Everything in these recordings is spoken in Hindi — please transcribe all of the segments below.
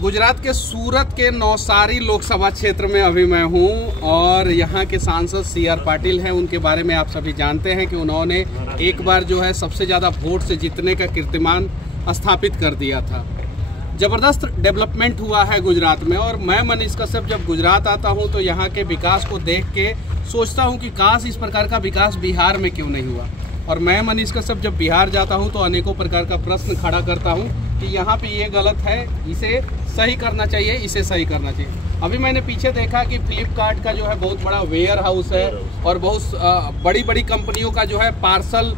गुजरात के सूरत के नौसारी लोकसभा क्षेत्र में अभी मैं हूं और यहाँ के सांसद CR पाटिल हैं। उनके बारे में आप सभी जानते हैं कि उन्होंने एक बार जो है सबसे ज़्यादा वोट से जीतने का कीर्तिमान स्थापित कर दिया था। ज़बरदस्त डेवलपमेंट हुआ है गुजरात में और मैं मनीष कश्यप जब गुजरात आता हूं तो यहाँ के विकास को देख के सोचता हूं कि काश इस प्रकार का विकास बिहार में क्यों नहीं हुआ। और मैं मनीष कश्यप जब बिहार जाता हूं तो अनेकों प्रकार का प्रश्न खड़ा करता हूं कि यहाँ पे ये गलत है, इसे सही करना चाहिए, इसे सही करना चाहिए। अभी मैंने पीछे देखा कि फ्लिपकार्ट का जो है बहुत बड़ा वेयर हाउस है और बहुत बड़ी बड़ी कंपनियों का जो है पार्सल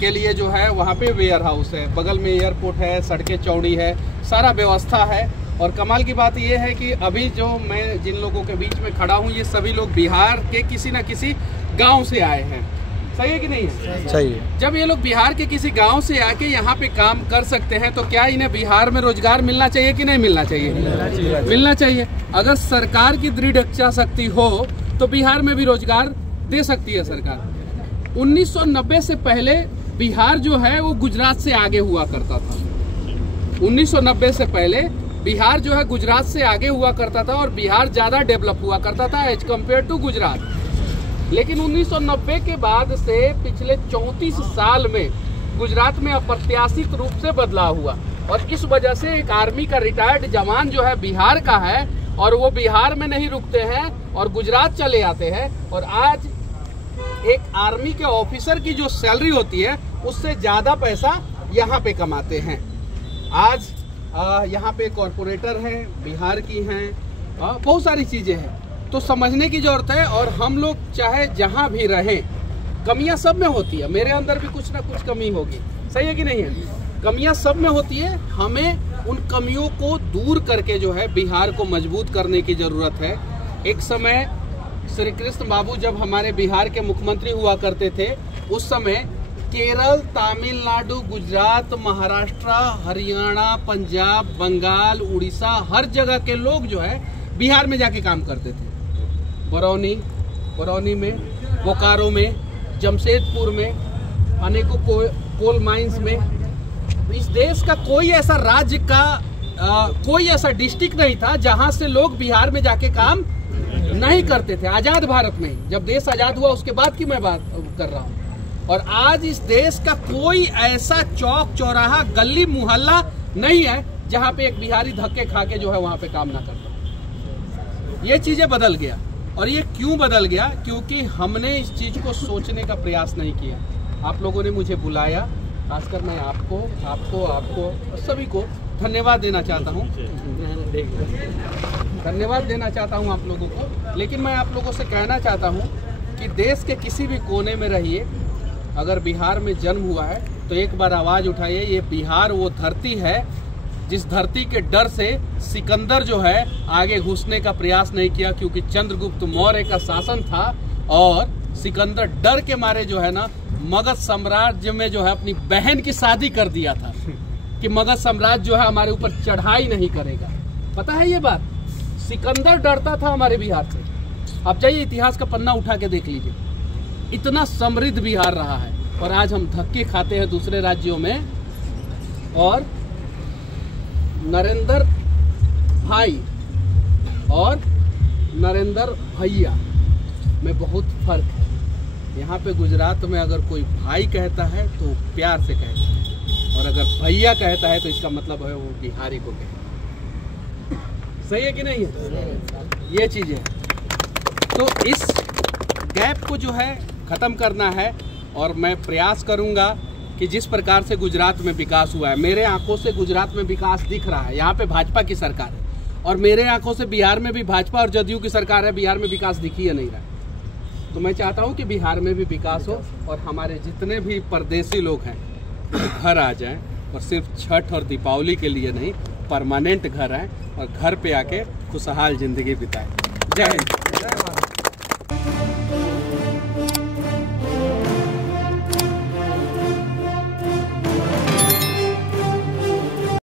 के लिए जो है वहाँ पे वेयर हाउस है। बगल में एयरपोर्ट है, सड़कें चौड़ी है, सारा व्यवस्था है। और कमाल की बात ये है कि अभी जो मैं जिन लोगों के बीच में खड़ा हूँ ये सभी लोग बिहार के किसी न किसी गाँव से आए हैं। सही है कि नहीं है? सही है। जब ये लोग बिहार के किसी गांव से आके यहाँ पे काम कर सकते हैं तो क्या इन्हें बिहार में रोजगार मिलना चाहिए कि नहीं मिलना चाहिए? मिलना चाहिए। अगर सरकार की दृढ़ इच्छा शक्ति हो तो बिहार में भी रोजगार दे सकती है सरकार। 1990 से पहले बिहार जो है वो गुजरात से आगे हुआ करता था। 1990 से पहले बिहार जो है गुजरात से आगे हुआ करता था और बिहार ज्यादा डेवलप हुआ करता था एज कम्पेयर टू गुजरात। लेकिन 1990 के बाद से पिछले 34 साल में गुजरात में अप्रत्याशित रूप से बदलाव हुआ और इस वजह से एक आर्मी का रिटायर्ड जवान जो है बिहार का है और वो बिहार में नहीं रुकते हैं और गुजरात चले आते हैं। और आज एक आर्मी के ऑफिसर की जो सैलरी होती है उससे ज़्यादा पैसा यहाँ पे कमाते हैं। आज यहाँ पे कॉरपोरेटर हैं, बिहार की हैं, बहुत सारी चीज़ें हैं तो समझने की जरूरत है। और हम लोग चाहे जहां भी रहें, कमियां सब में होती है, मेरे अंदर भी कुछ ना कुछ कमी होगी। सही है कि नहीं है? कमियां सब में होती है, हमें उन कमियों को दूर करके जो है बिहार को मजबूत करने की जरूरत है। एक समय श्री कृष्ण बाबू जब हमारे बिहार के मुख्यमंत्री हुआ करते थे उस समय केरल, तमिलनाडु, गुजरात, महाराष्ट्र, हरियाणा, पंजाब, बंगाल, उड़ीसा हर जगह के लोग जो है बिहार में जाके काम करते थे। बरौनी में, बोकारो में, जमशेदपुर में, अनेकों कोल माइंस में। इस देश का कोई ऐसा राज्य का कोई ऐसा डिस्ट्रिक्ट नहीं था जहां से लोग बिहार में जाके काम नहीं करते थे। आजाद भारत में जब देश आजाद हुआ उसके बाद की मैं बात कर रहा हूं। और आज इस देश का कोई ऐसा चौक चौराहा, गली मुहल्ला नहीं है जहां पे एक बिहारी धक्के खा के जो है वहां पे काम ना करता। ये चीजें बदल गया। और ये क्यों बदल गया? क्योंकि हमने इस चीज को सोचने का प्रयास नहीं किया। आप लोगों ने मुझे बुलाया, खासकर मैं आपको सभी को धन्यवाद देना चाहता हूँ। धन्यवाद देना चाहता हूँ आप लोगों को। लेकिन मैं आप लोगों से कहना चाहता हूँ कि देश के किसी भी कोने में रहिए, अगर बिहार में जन्म हुआ है तो एक बार आवाज उठाइए। ये बिहार वो धरती है जिस धरती के डर से सिकंदर जो है आगे घुसने का प्रयास नहीं किया, क्योंकि चंद्रगुप्त मौर्य का शासन था और सिकंदर डर के मारे जो है ना मगध साम्राज्य में जो है अपनी बहन की शादी कर दिया था कि मगध साम्राज्य जो है हमारे ऊपर चढ़ाई नहीं करेगा। पता है ये बात? सिकंदर डरता था हमारे बिहार से। अब जाइए इतिहास का पन्ना उठा के देख लीजिए, इतना समृद्ध बिहार रहा है और आज हम धक्के खाते हैं दूसरे राज्यों में। और नरेंद्र भाई और नरेंद्र भैया में बहुत फर्क है। यहाँ पे गुजरात में अगर कोई भाई कहता है तो प्यार से कहता है और अगर भैया कहता है तो इसका मतलब है वो बिहारी को कहता है। सही है कि नहीं है? ये चीज़ है। तो इस गैप को जो है ख़त्म करना है और मैं प्रयास करूँगा कि जिस प्रकार से गुजरात में विकास हुआ है, मेरे आंखों से गुजरात में विकास दिख रहा है। यहाँ पे भाजपा की सरकार है और मेरे आंखों से बिहार में भी भाजपा और जदयू की सरकार है। बिहार में विकास दिख ही नहीं रहा। तो मैं चाहता हूँ कि बिहार में भी विकास हो और हमारे जितने भी परदेसी लोग हैं घर आ जाएं और सिर्फ छठ और दीपावली के लिए नहीं, परमानेंट घर आएँ और घर पे आके खुशहाल जिंदगी बिताएं। जय हिंद।